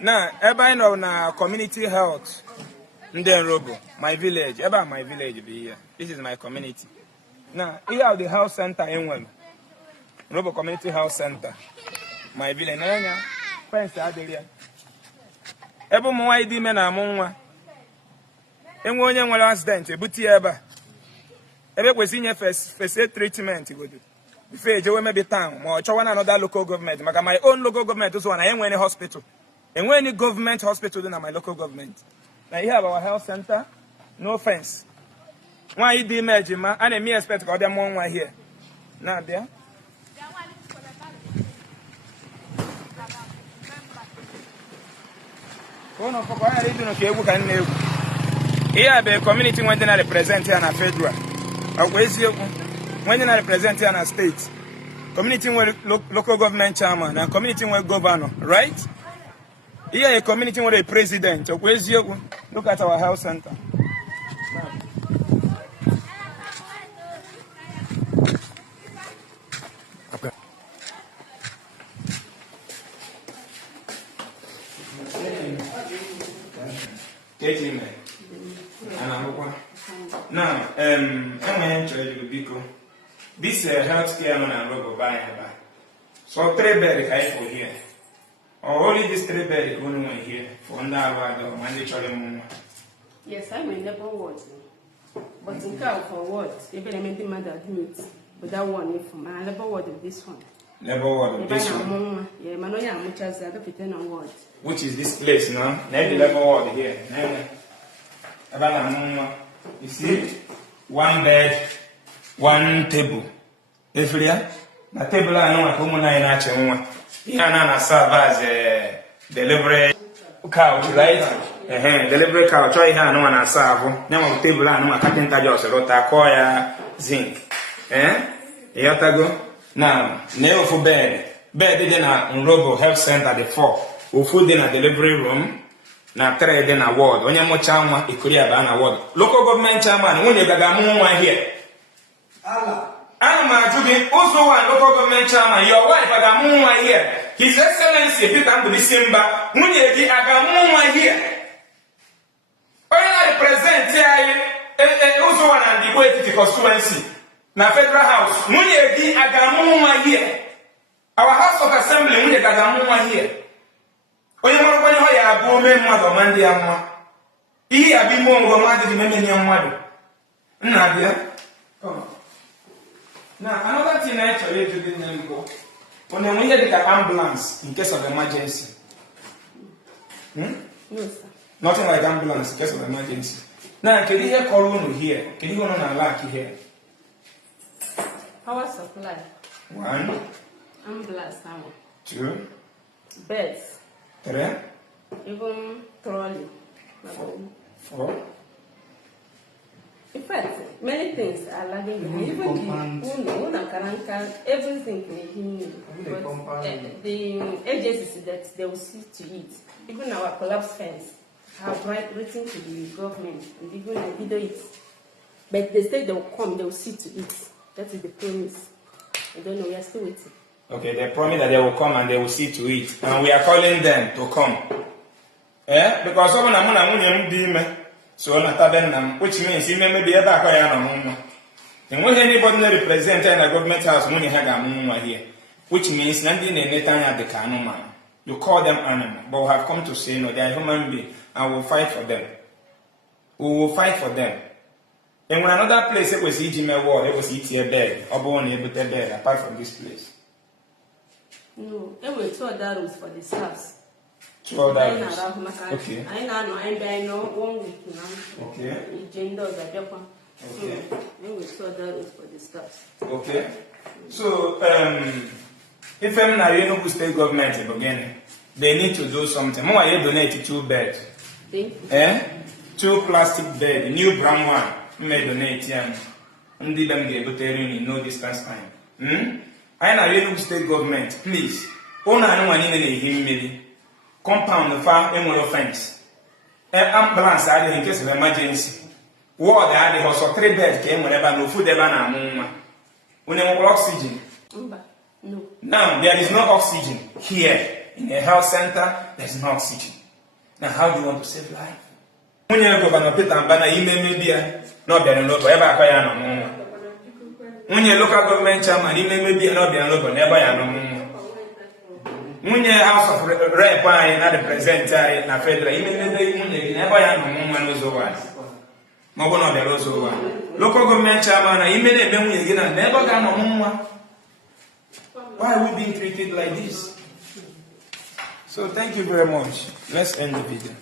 Now, ebe know na community health. Then Robo, my village. Eba my village be here. This is my community. Now, here are the health center in one. Robo Community Health Center. My village. Nanya, friends are there. Ebe mo ID me na monwa. Enwe onye nwere accident ebuti eba. Ebe kwesi nye first aid treatment go do. Before ejewe maybe town, mo chọwa na another local government. Maka my own local government also na enwe any hospital. Enwe any government hospital in my local government. Now here have our health center, no fence. Why you do imagine, man? And me expect to them one here. Now there. Here the community when they represent here na federal. When they represent here na state. Community with local government chairman and community with governor, right? Here a community with a president. Look at our health center. Now, this healthcare on Robo by so 3 bed for here. Or only this 3 bed only one here for mandatory. Yes, I'm in level ward. But in car for what? Even I made the mother admit. But that one if my level ward of this one. Level ward of this one. Yeah, Manoya much as the other 10 ward. Which is this place now? Maybe level ward here. You see, 1 bed, 1 table. If you are, the table I know at home in Achen. Here I serve as a delivery couch, right? Delivery couch. Try here no one I serve. Now table I know a carpenter just a lot of coir, zinc. Here to go. Now, nail for bed. Bed in a Robo Health Center the 4. We food in a delivery room. Na 3 then award. Onye mo chama ikuria ba na award. Local government chairman wunye gagamu one here. Ma Judy, also one local government chairman, your wife agamu one here. His Excellency Peter Mbubi Simba wunye gi agamu one here. Oya represent here also one and the way to constituency. Na federal house wunye gi agamu one here. Our House of Assembly wunye agamu one here. Onye mara kwanye ho ya abu me mmadu mandi amma. Iyi abi mo ngo madi di meme ni mmadu. Nna bia. Come. Now another thing I tell you to do now when we hear the ambulance in case of emergency. No sir. Nothing like ambulance in case of emergency. Now can you hear call here? Can you go on and lack here? Power supply. 1. Ambulance now. 2. Beds. 3. Even trolley. 4. In fact, many things are lagging behind. Even the everything. But the agencies that they will see to it. Even our collapse fence have written to the government and even the video it. But they say they will come, they will see to it. That is the promise. I don't know, we are still waiting. Okay, they promise that they will come and they will see to it. And we are calling them to come. Because someone I'm so which means you may be able to and when anybody represent in the government house money had here. Which means nothing they at the canoe man. You call them animal, but we have come to say no, they are human beings and we'll fight for them. We will fight for them. And when another place it was EGM war, it was ETA bed, or born able to bed apart from this place. No, there were 2 other rooms for the staffs. 2 other rooms. Okay. I know 1 week now. Okay. Okay. There were 2 other rooms for the staffs. Okay. So, if I'm not Enugu state government again, they need to do something. More I donate 2 beds. 2 plastic beds, new brown one. May donate them. Only them get able to no distance time. I know Enugu state government, please. Ona no one in him compound far emo fence. Ambulance in case of emergency. Ward had the house 3 beds came whenever no food ever na mumma. When oxygen. No. Now there is no oxygen here in a health center, there's no oxygen. Now, how do you want to save life? When you go to Peter and Bana, you may be not be an over, ever acquire. When you local government chairman, you may be not be an over, never an. When you House of Rep and the President na federal, you may never an woman was over. Mobile de Rosa. Local government chairman, you may never got a woman. Why are we being treated like this? So thank you very much. Let's end the video.